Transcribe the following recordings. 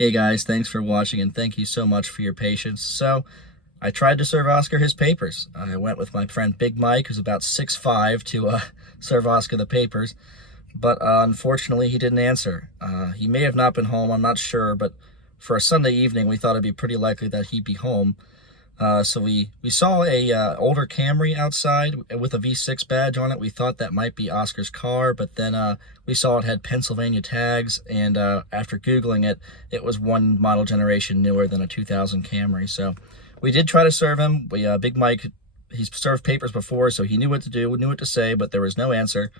Hey guys, thanks for watching and thank you so much for your patience. So, I tried to serve Oscar his papers. I went with my friend Big Mike, who's about 6'5", to serve Oscar the papers, but unfortunately he didn't answer. He may have not been home, I'm not sure, but for a Sunday evening we thought it'd be pretty likely that he'd be home. So we saw a older Camry outside with a V6 badge on it. We thought that might be Oscar's car, but then we saw it had Pennsylvania tags, and after Googling it, it was one model generation newer than a 2000 Camry. So we did try to serve him. Big Mike, he's served papers before, so he knew what to do, knew what to say, but there was no answer.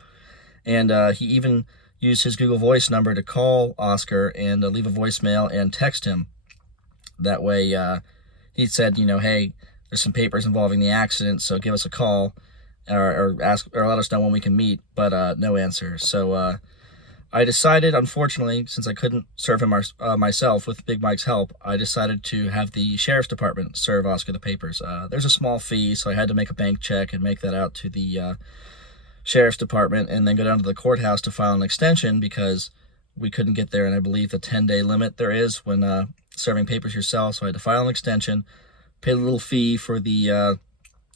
And he even used his Google Voice number to call Oscar and leave a voicemail and text him. That way, he said, hey, there's some papers involving the accident, so give us a call or let us know when we can meet, but no answer. So I decided, unfortunately, since I couldn't serve him myself with Big Mike's help, I decided to have the sheriff's department serve Oscar the papers. There's a small fee, so I had to make a bank check and make that out to the sheriff's department and then go down to the courthouse to file an extension because we couldn't get there, and I believe the 10-day limit there is when serving papers yourself, so I had to file an extension, pay a little fee for the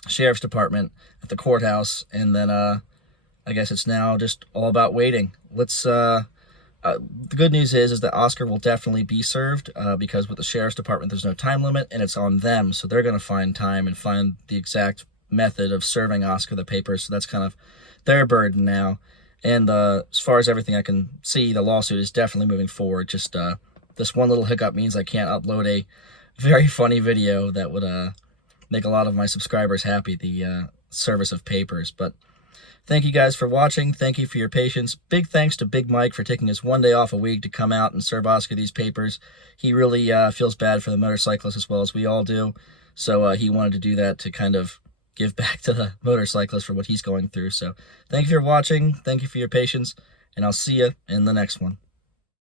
sheriff's department at the courthouse, and then I guess it's now just all about waiting. The good news is that Oscar will definitely be served because with the sheriff's department there's no time limit, and it's on them, so they're going to find time and find the exact method of serving Oscar the papers, so that's kind of their burden now. And as far as everything I can see, the lawsuit is definitely moving forward. Just this one little hiccup means I can't upload a very funny video that would make a lot of my subscribers happy, the service of papers. But thank you guys for watching. Thank you for your patience. Big thanks to Big Mike for taking his one day off a week to come out and serve Oscar these papers. He really feels bad for the motorcyclist as well as we all do. So he wanted to do that to kind of give back to the motorcyclist for what he's going through. So thank you for watching. Thank you for your patience. And I'll see you in the next one.